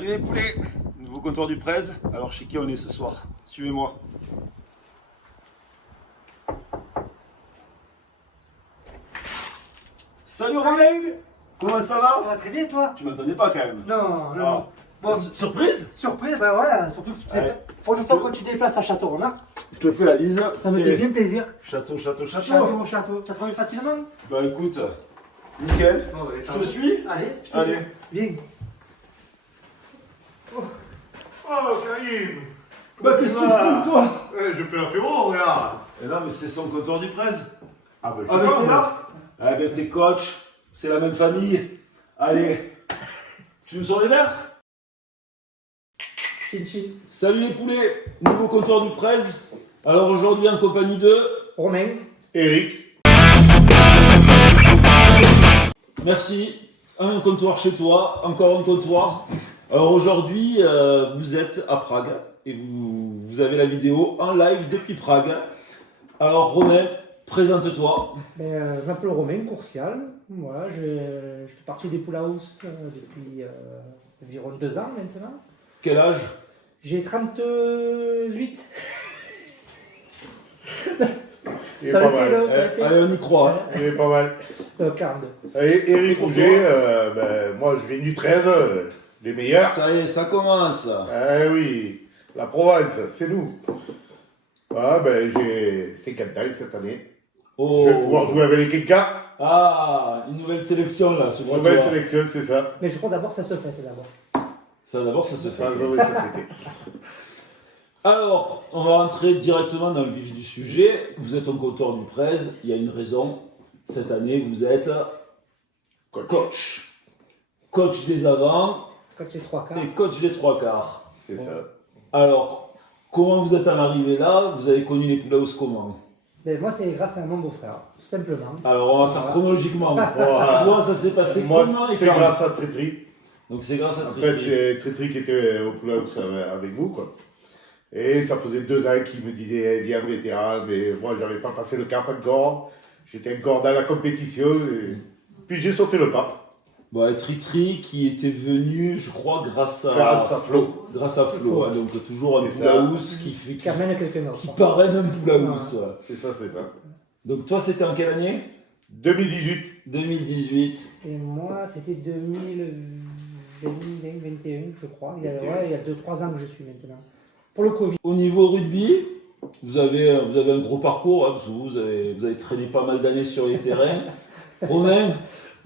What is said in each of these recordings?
Salut les poulets, nouveau comptoir du Prez. Alors chez qui on est ce soir? Suivez-moi. Salut Romain. Comment ça va? Ça va très bien toi? Tu m'attendais pas quand même. Non, non. Ah. Bon, Surprise? surprise, bah ouais, surtout que tu Ouais. pour une fois quand tu te déplaces à Château-Renard, Je te fais la bise. ça me fait bien plaisir. Château. Château. Tu as trouvé facilement? Bah écoute, nickel. Bon, bah, Je te suis. Allez, je te Allez. Viens. Oh, Karim. Bah qu'est-ce que tu fous toi? Je fais l'apéro, regarde. Eh non mais c'est son comptoir du Prez. Ah bah, Ah mais t'es là? Ah ben t'es coach, c'est la même famille. Allez, tu nous sors les verres? Chin chin. Salut les poulets, nouveau comptoir du Prez. Alors aujourd'hui en compagnie de... Romain. Eric. Merci, un comptoir chez toi, encore un comptoir. Alors aujourd'hui vous êtes à Prague et vous avez la vidéo en live depuis Prague. Alors Romain, présente-toi. Je m'appelle Romain Courcial. Voilà, je fais partie des Pool House depuis environ 2 ans maintenant. Quel âge? J'ai 38. Il est Ça pas me fait mal. long, ça me fait. Allez on y croit. Il est pas mal. 42. Et Eric Rouget, moi je viens du 13, les meilleurs. Ça y est, ça commence. Ah oui, la Provence, c'est nous. Ah ben j'ai 50 ans cette année. Oh. Je vais pouvoir jouer avec les Keka. Ah, une nouvelle sélection là, sur Nouvelle toi. sélection, c'est ça. Mais je crois d'abord ça se fête d'abord. Ça d'abord ça se fait. Ah, oui, ça c'était. Alors, on va rentrer directement dans le vif du sujet. Vous êtes au comptoir du Prez, il y a une raison. Cette année, vous êtes coach. Coach des avants Quand j'ai 3 quarts. et coach des trois quarts. C'est ça. Alors, comment vous êtes en arrivé là? Vous avez connu les Pool House comment? Mais moi, c'est grâce à mon beau-frère, tout simplement. Alors, on va faire chronologiquement. Voilà. Toi, ça s'est passé Moi, comment et c'est quand? grâce à Tritri. Donc, c'est grâce à En fait, Tritri. j'ai Tritri qui était au Pool House avec vous, quoi. Et ça faisait 2 ans qu'il me disait, eh, viens vétéran, mais moi, j'avais pas passé le cap encore. J'étais encore dans la compétition, et... puis j'ai sauté le pas. Bon, et Tritri qui était venu, je crois, grâce à Flo. Grâce à Flo, hein, donc toujours un C'est Pool ça. House qui Qui amène quelqu'un d'autre. qui parraine un Pool House. C'est ça, c'est ça. Donc toi, c'était en quelle année? 2018. 2018. Et moi, c'était 2021, je crois. Il y a 2-3 ans que je suis maintenant. Pour le Covid. Au niveau rugby, vous avez un gros parcours, hein, parce que vous avez traîné pas mal d'années sur les terrains. Romain,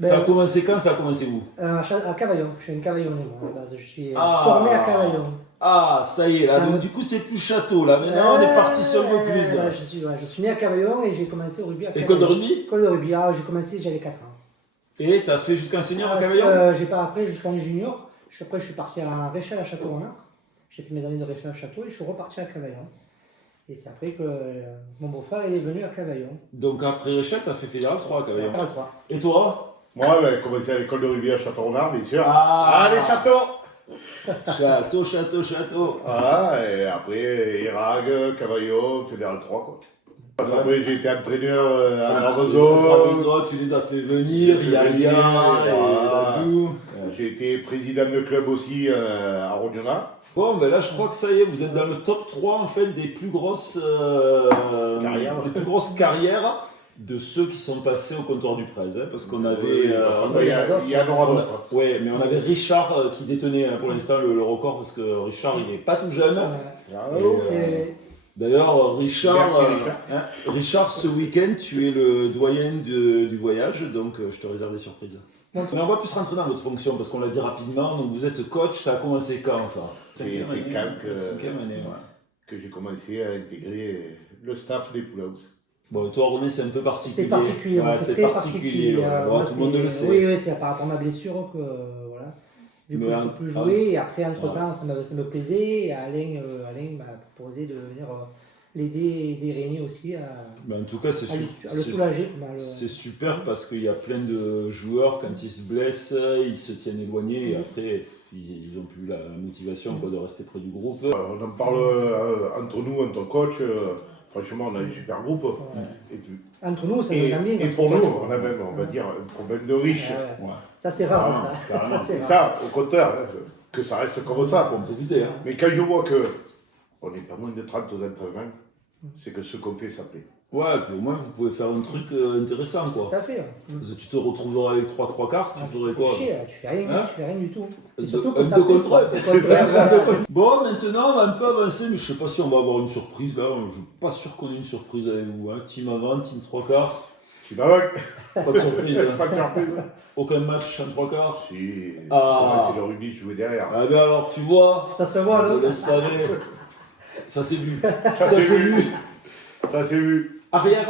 ça a commencé quand? Ça a commencé où? À Cavaillon. Je suis un Cavaillonnais, moi, à la base. Je suis Ah. formé à Cavaillon. Ah, ça y est, là. Ça Donc me- du coup, c'est plus château, là. Maintenant, on est parti sur le Vaucluse. Je suis né à Cavaillon et j'ai commencé au rugby à Cavaillon. École de rugby? École de rugby. Ah, j'ai commencé, j'avais 4 ans. Et t'as fait jusqu'un senior à Ah, Cavaillon? j'ai pas après jusqu'en junior. Après, je suis parti à Réchal à Château-Renard. J'ai fait mes années de Réchal à Château et je suis reparti à Cavaillon. Et c'est après que mon beau-frère est venu à Cavaillon. Donc après Réchal, t'as fait Fédéral 3 à Cavaillon. Fédéral 3. Et toi? Moi, j'ai commencé à l'école de rugby à Château-Renard, bien sûr. Ah. Allez, Château! Château. Voilà, et après, Irag, Cavaillon, Fédéral 3, quoi. Après, j'ai été entraîneur à Gravezo. Gravezo, tu les as fait venir, J'ai Yaya, fait venir, voilà. Badou. J'ai été président de club aussi à Rognona. Bon, ben là, je crois que ça y est, vous êtes dans le top 3 en fait des plus grosses carrières de ceux qui sont passés au comptoir du Prez, hein, parce qu'on avait, Il y en aura d'autres. ouais, mais on avait Richard qui détenait hein, pour l'instant le record parce que Richard il est pas tout jeune. Bravo. Et D'ailleurs, Richard, Merci, Richard. Richard, ce week-end, tu es le doyen du voyage, donc je te réserve des surprises. Bon. Mais on va plus rentrer dans votre fonction parce qu'on l'a dit rapidement. Donc vous êtes coach, ça a commencé quand ça? C'est Cinquième quand année, que- cinquième année, ouais. Que j'ai commencé à intégrer le staff des Pool House. Bon, toi, Romain, c'est un peu particulier. c'est particulier. Ouais, c'est très particulier. Ouais. Bon, Moi, tout le monde le sait. Oui, c'est par rapport à ma blessure que voilà. Du coup, Mais je en- ne peux plus jouer. Et après, entre-temps, ça me plaisait. Et Alain m'a proposé de venir l'aider et Rémi aussi à Mais en tout cas, c'est le c'est- soulager. c'est super parce qu'il y a plein de joueurs, quand ils se blessent, ils se tiennent éloignés et après, ils n'ont plus la motivation quoi, de rester près du groupe. On en parle entre nous, entre coach. Franchement, on a un super groupe. Et, puis- Entre nous, ça et, nous bien. et pour nous, on a même, on va dire, un problème de riche. Ouais. Ouais. Ça, c'est rare, Carrément, ça. carrément. C'est Et rare. ça, au contraire, que ça reste comme ça. Faut en profiter. Hein. Mais quand je vois que on n'est pas moins de 30 aux entraînements, c'est que ce qu'on fait, ça plaît. Ouais, puis au moins vous pouvez faire un truc intéressant quoi. Tout à fait. Parce que tu te retrouveras avec 3 quarts, tu ferais quoi? Chier, tu fais rien, Hein? tu fais rien du tout. Et Un surtout de- que un ça de plaît, contrôle. quoi. Voilà. Bon, maintenant on va un peu avancer, mais je sais pas si on va avoir une surprise là. Je suis pas sûr qu'on ait une surprise avec vous. Hein. Team avant, team 3 quarts. Tu vas Pas de surprise. Hein. pas de surprise. Aucun match en 3 quarts. Si, Ah. comment c'est le rugby, je jouais derrière. Ah ben alors, tu vois, Ça se voit je là. le savais. Ça s'est vu. Ça s'est s'est vu. vu. Ça c'est vu. Arrière.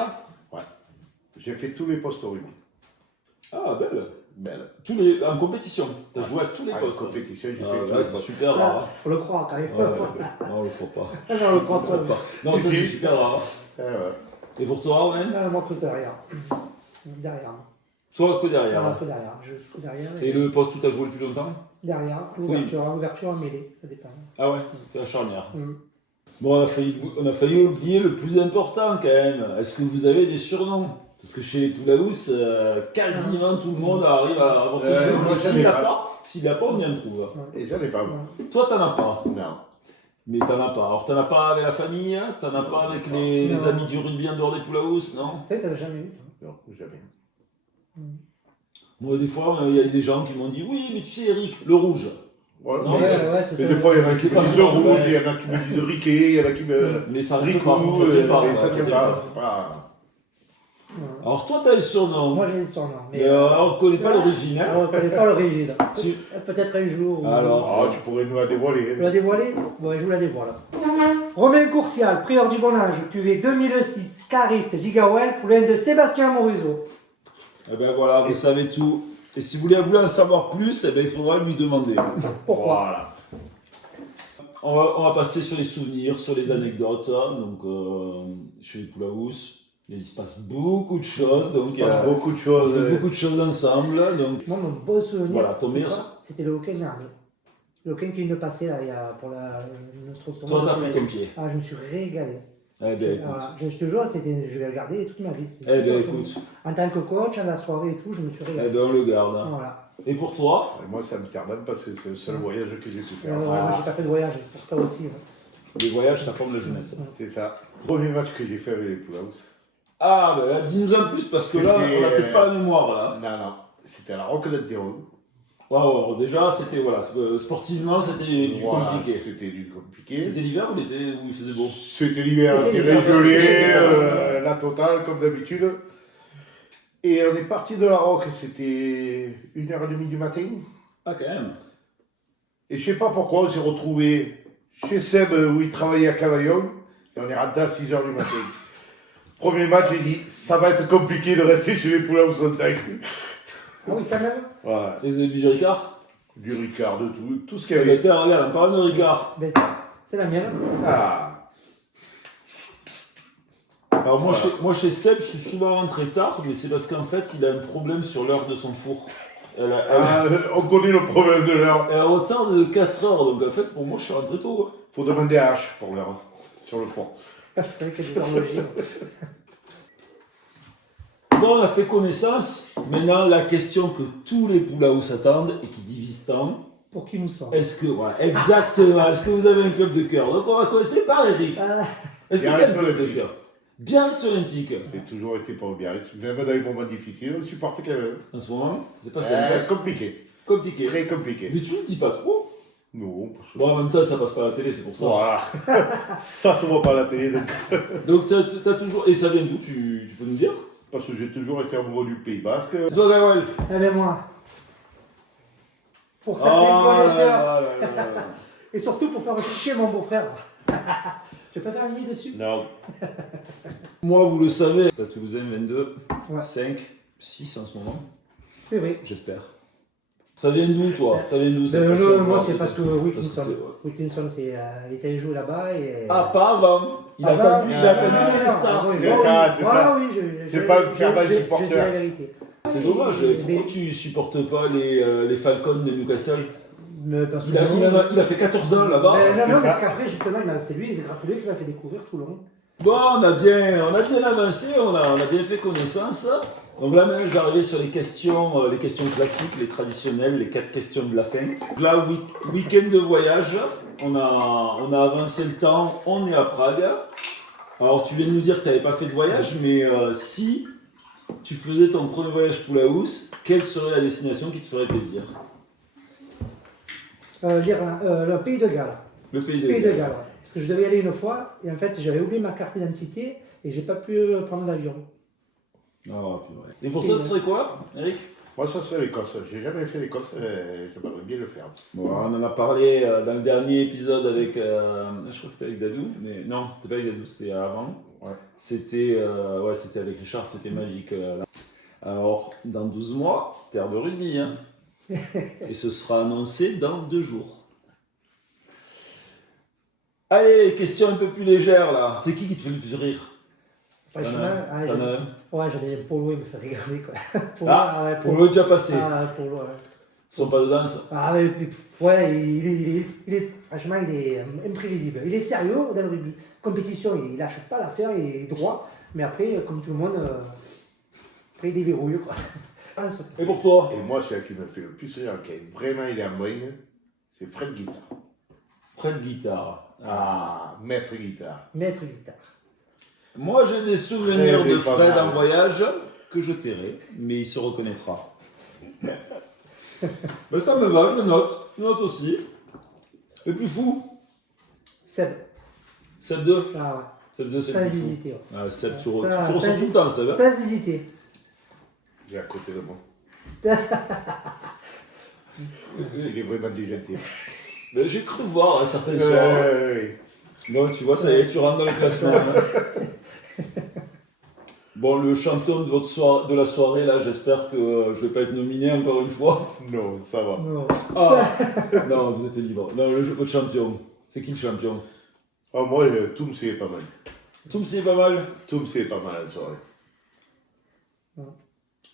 J'ai fait tous les postes au rugby. Ah, belle. Belle. En compétition. T'as joué à tous les En postes. compétition, j'ai Ah, fait tous là, les c'est postes. super Ça, rare. faut le croire quand même. Ouais, non, on le croit pas. Non, le croit pas. Non, Si, ça c'est si. super rare. Eh ouais. Et pour toi, ouais? Non, moi que derrière. Derrière. Toi que Non, derrière. que derrière. Je suis que derrière. Et le poste où t'as joué le plus longtemps? Derrière, ouverture en mêlée, ça dépend. Ah ouais, c'est la charnière. Mm. Bon, on a failli oublier le plus important quand même. Est-ce que vous avez des surnoms? Parce que chez les Poulaous, quasiment tout le monde arrive à avoir ce surnom. moi, Mais j'en ai s'il n'a pas. pas, on y en trouve. Et j'en ai pas. Ouais. Toi, t'en as pas. Non. Mais t'en as pas. Alors, t'en as pas avec la famille, t'en as pas avec les Non. amis du rugby en dehors des Poulaous, non? Ça, t'as jamais eu. toi. Non, jamais. Moi, des fois, il y a des gens qui m'ont dit oui, mais tu sais, Eric, le rouge. Voilà. Non, mais ouais, c'est mais ça. des fois, il y en a C'est qui me pas disent ça, le rouge, ouais. il y en a qui me disent Riquet, il y en a qui me. Mais ça reste Ricou, pas. Ça tient pas. et ouais, ça ça tient tient pas. pas. C'est pas. Ouais. Alors, toi, t'as des surnoms. Moi, j'ai des surnoms. Mais on ne connaît pas Ouais. l'origine. Hein. On ne connaît pas l'origine. Tu- Peut-être un jour. Alors. Ah, tu pourrais nous la dévoiler. Tu la dévoiler? Ouais, je vous la dévoile. Romain Courcial, prieur du bon âge, QV 2006, cariste Gigawell, poulain de Sébastien Morisot. Eh ben voilà, vous savez tout. Et si vous voulez en savoir plus, eh ben, il faudra lui demander. Pourquoi? Voilà. On va passer sur les souvenirs, sur les anecdotes. Hein. Donc, chez les Poulaous, il se passe beaucoup de choses. Donc, Il y a beaucoup de on choses. fait beaucoup de choses ensemble. Donc, Moi, mon bon souvenir, Voilà, ton c'est meilleur quoi? C'était le week-end dernier. Le week-end qui vient de passer, là, il y a, pour notre toi, tournoi. t'as pris ton pied. Ah, je me suis régalé. Eh bien, écoute. Voilà. Je te jure, je vais le garder toute ma vie. C'est Eh super bien, souvenir. écoute. En tant que coach, à la soirée et tout, je me suis Eh régalé. bien, on le garde. Hein. Voilà. Et pour toi, Et moi, ça me termine parce que c'est le seul voyage que j'ai pu faire. Moi, j'ai pas fait de voyage, c'est pour ça aussi. Ouais. les voyages, ça forme la jeunesse. C'est ça. Premier match que j'ai fait avec les Poulaous. Ah, ben là, dis-nous en plus, parce que là, C'était, on n'a peut-être pas la mémoire, là. Non, non. C'était à la Roquelette des Roues. Alors, déjà, c'était, voilà, sportivement, c'était du Voilà, compliqué. C'était du compliqué. C'était l'hiver ou l'été où il faisait beau? C'était l'hiver, C'était il y avait l'hiver, gelé, c'était la totale comme d'habitude. Et on est parti de la Roque, c'était 1h30 du matin. Ah, quand même. Et je sais pas pourquoi on s'est retrouvé chez Seb où il travaillait à Cavaillon. Et on est rentré à 6h du matin. Premier match, j'ai dit ça va être compliqué de rester chez les Poulains au Sonntag. Ah oui, quand même. Voilà. Et vous avez bu du Ricard? Du Ricard, de tout ce qu'il y Eh ben, avait. tiens, regarde, en parlant de Ricard. Ben, c'est la mienne. Ah, Alors, moi, Voilà. chez Seb, je suis souvent rentré tard, mais c'est parce qu'en fait, il a un problème sur l'heure de son four. on connaît le problème de l'heure. Elle a un retard de 4 heures, donc en fait, pour moi, je suis rentré tôt. Hein. Faut demander à H pour l'heure, sur le fond. C'est vrai qu'il y a des horlogiers. Bon, on a fait connaissance. Maintenant, la question que tous les Poulaous s'attendent et qui divise tant. Pour qui nous sommes. Est-ce que, voilà, exactement, est-ce que vous avez un club de cœur? Donc, on va commencer par Eric. Ah, Est-ce que tu as un Biarritz club de Olympique. cœur? Biarritz Olympique. J'ai toujours été pour Biarritz. Même dans les moments difficiles, on supportait quand même. En ce moment, c'est pas simple. Compliqué. Compliqué. Très compliqué. Mais tu ne dis pas trop. Non, parce que- Bon, en même temps, ça passe pas à la télé, c'est pour ça. Voilà. Ça se voit pas à la télé. Donc... Donc, t'as toujours. Et ça vient d'où, tu peux nous dire? Parce que j'ai toujours été amoureux du Pays Basque. Toi, Gawel. eh ben moi. Pour certains Oh là connaisseurs. là là là. Et surtout pour faire chier mon beau-frère. Tu peux faire une nuit dessus? Non. Moi, vous le savez, Stade Toulousain 22, Ouais. 5, 6 en ce moment, C'est vrai. j'espère. Ça vient d'où, toi? Ça vient d'où cette Non, passion moi pour c'est cette- parce que Parce que t'es- ouais. Wilkinson, il était joué là-bas et. Ah, pas avant. Il a Avant, pas vu, il a ah, pas vu ah, les stars. oui, C'est oui, ça, oui. c'est Voilà, ça. oui, C'est pas de faire mal je supporter. dis la vérité. C'est dommage. Mais- Pourquoi tu supportes pas les Falcons de Newcastle? mais parce que Il a fait 14 ans là-bas. Mais non, c'est non, ça. parce qu'après, justement, c'est grâce à lui qui m'a fait découvrir Toulon. Bon, on a bien avancé, on a bien fait connaissance. Donc là, maintenant, je vais arriver sur les questions classiques, les traditionnelles, les 4 questions de la fin. Là, week-end de voyage, on a avancé le temps, on est à Prague. Alors, tu viens de nous dire que tu n'avais pas fait de voyage, mais si tu faisais ton premier voyage Poulaous, quelle serait la destination qui te ferait plaisir? Le pays de Galles. Le pays de Pays de Galles. Galles, ouais. Parce que je devais y aller une fois, et en fait, j'avais oublié ma carte d'identité, et j'ai pas pu prendre l'avion. Ah, purée. Et pour toi, ce serait quoi, Eric? Moi, ça c'est l'Écosse. J'ai jamais fait l'Écosse, j'aimerais bien le faire. Bon, on en a parlé dans le dernier épisode avec, je crois que c'était avec Dadou, mais non, c'était pas avec Dadou, c'était avant. Ouais. C'était avec Richard, c'était magique. Là. Alors, dans 12 mois, terre de rugby, hein. Et ce sera annoncé dans 2 jours. Allez, question un peu plus légère là. C'est qui te fait le plus rire? Franchement, T'en as un? ouais, j'en ai un polo, il me fait rigoler quoi. Polo, Ah, ouais, pour l'autre déjà passé. Ah, polo, ouais. Ils sont pas de danse. Ah ouais, franchement, il est imprévisible. Il est sérieux dans le rugby. Compétition, il lâche pas l'affaire, il est droit. Mais après, comme tout le monde, après il déverrouille quoi. Et pour toi? Et moi, celui qui me fait le plus rire, qui est vraiment il est en moyenne, c'est Fred Guittard. Fred Guittard. Ah. Maître Guittard. Maître guitare. Moi, j'ai des souvenirs Fred de est pas Fred mal. en voyage que je tairai, mais il se reconnaîtra. Ben, ça me va, je le note. Je le note aussi. Le plus fou, Seb. Seb 2. Ah ouais. Seb 2, c'est Sans le plus fou. hésiter. Ouais. Ah, Seb, tu Ça, ressens sans tout le temps, Seb. Hein. Sans hésiter. J'ai à côté de moi. Il est vraiment déjanté. Ben, j'ai cru voir à certaines soirées. Oui. Bon, tu vois, ça y est, tu rentres dans le classement. Hein. Bon, le champion de la soirée, là, j'espère que je vais pas être nominé encore une fois. Non, ça va. Non. Ah, non, vous êtes libre. Non, votre champion. C'est qui le champion? Ah, moi, tout me c'est pas mal. Tout c'est pas mal. Tout me c'est pas mal la soirée.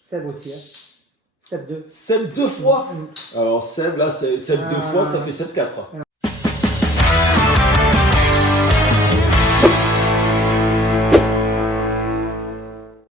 Seb aussi. Hein. Seb 2. Seb 2 fois. Mm. Alors Seb, là, Seb 2 Ah. fois, ça fait 7-4.